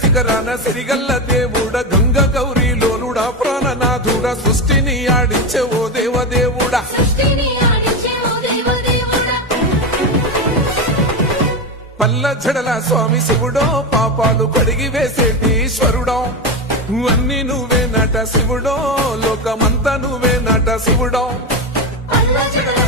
శిఖరాన సిరిగల్ల దేవుడ గంగ గౌరీ లోలుడా ప్రాణనాథుడ సృష్టిని ఆడించే ఓ దేవదేవుడా పల్ల జడల స్వామి శివుడో పాపాలు కడిగి వేసేటి ఈశ్వరుడో అన్ని నువ్వే నట శివుడో లోకమంతా నువ్వే నట శివుడో పల్ల జడల